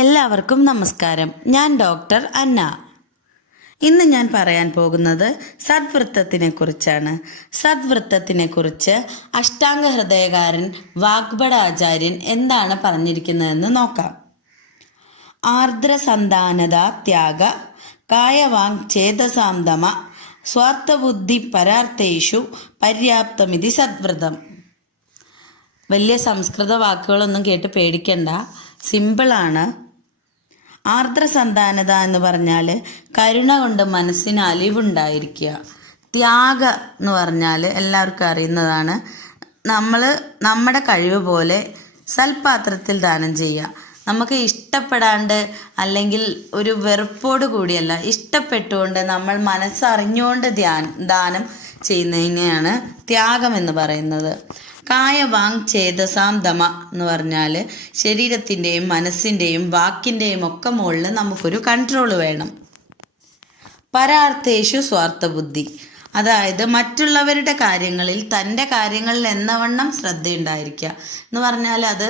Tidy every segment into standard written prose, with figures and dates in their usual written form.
എല്ലാവർക്കും നമസ്കാരം. ഞാൻ ഡോക്ടർ അന്ന. ഇന്ന് ഞാൻ പറയാൻ പോകുന്നത് സദ്വൃത്തത്തിനെ കുറിച്ചാണ്. സദ്വൃത്തത്തിനെ കുറിച്ച് അഷ്ടാംഗ ഹൃദയകാരൻ വാഗ്ഭടാചാര്യൻ എന്താണ് പറഞ്ഞിരിക്കുന്നതെന്ന് നോക്കാം. ആർദ്രസന്താനത ത്യാഗ കായവാങ് ചേതസാന്തമ സ്വാർത്ഥബുദ്ധി പരാർത്ഥേഷു പര്യാപ്തമിതി സദ്വ്രതം. വലിയ സംസ്കൃത വാക്കുകളൊന്നും കേട്ട് പേടിക്കണ്ട, സിമ്പിളാണ്. ആർദ്രസന്താനത എന്ന് പറഞ്ഞാൽ കരുണ കൊണ്ട് മനസ്സിന് അലിവുണ്ടായിരിക്കുക. ത്യാഗ എന്ന് പറഞ്ഞാൽ എല്ലാവർക്കും അറിയുന്നതാണ്, നമ്മുടെ കഴിവ് പോലെ സൽപാത്രത്തിൽ ദാനം ചെയ്യുക. നമുക്ക് ഇഷ്ടപ്പെടാണ്ട് അല്ലെങ്കിൽ ഒരു വെറുപ്പോട് കൂടിയല്ല, ഇഷ്ടപ്പെട്ടുകൊണ്ട് നമ്മൾ മനസ്സറിഞ്ഞുകൊണ്ട് ദാനം ചെയ്യുന്നതിനെയാണ് ത്യാഗം എന്ന് പറയുന്നത്. കായവാങ് ചേതസാം ദമ എന്ന് പറഞ്ഞാൽ ശരീരത്തിൻ്റെയും മനസ്സിൻ്റെയും വാക്കിൻ്റെയും ഒക്കെ മുകളിൽ നമുക്കൊരു കൺട്രോൾ വേണം. പരാർത്ഥേഷു സ്വാർത്ഥബുദ്ധി, അതായത് മറ്റുള്ളവരുടെ കാര്യങ്ങളിൽ തൻ്റെ കാര്യങ്ങളിൽ എന്നവണ്ണം ശ്രദ്ധയുണ്ടായിരിക്കുക എന്ന് പറഞ്ഞാൽ അത്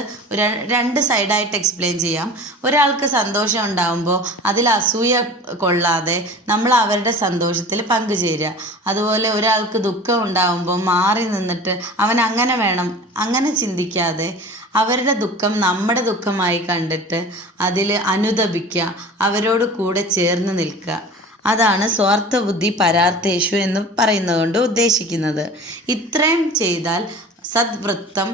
രണ്ട് സൈഡായിട്ട് എക്സ്പ്ലെയിൻ ചെയ്യാം. ഒരാൾക്ക് സന്തോഷം ഉണ്ടാകുമ്പോൾ അതിൽ അസൂയ കൊള്ളാതെ നമ്മൾ അവരുടെ സന്തോഷത്തിൽ പങ്കുചേരുക. അതുപോലെ ഒരാൾക്ക് ദുഃഖം ഉണ്ടാകുമ്പോൾ മാറി നിന്നിട്ട് അവൻ അങ്ങനെ വേണം അങ്ങനെ ചിന്തിക്കാതെ അവരുടെ ദുഃഖം നമ്മുടെ ദുഃഖമായി കണ്ടിട്ട് അതിൽ അനുതപിക്കുക, അവരോട് കൂടെ ചേർന്ന് നിൽക്കുക. അതാണ് സ്വാർത്ഥബുദ്ധി പരാർത്ഥേഷു എന്ന് പറയുന്നത് കൊണ്ട് ഉദ്ദേശിക്കുന്നത്. ഇത്രയും ചെയ്താൽ സദ്വൃത്തം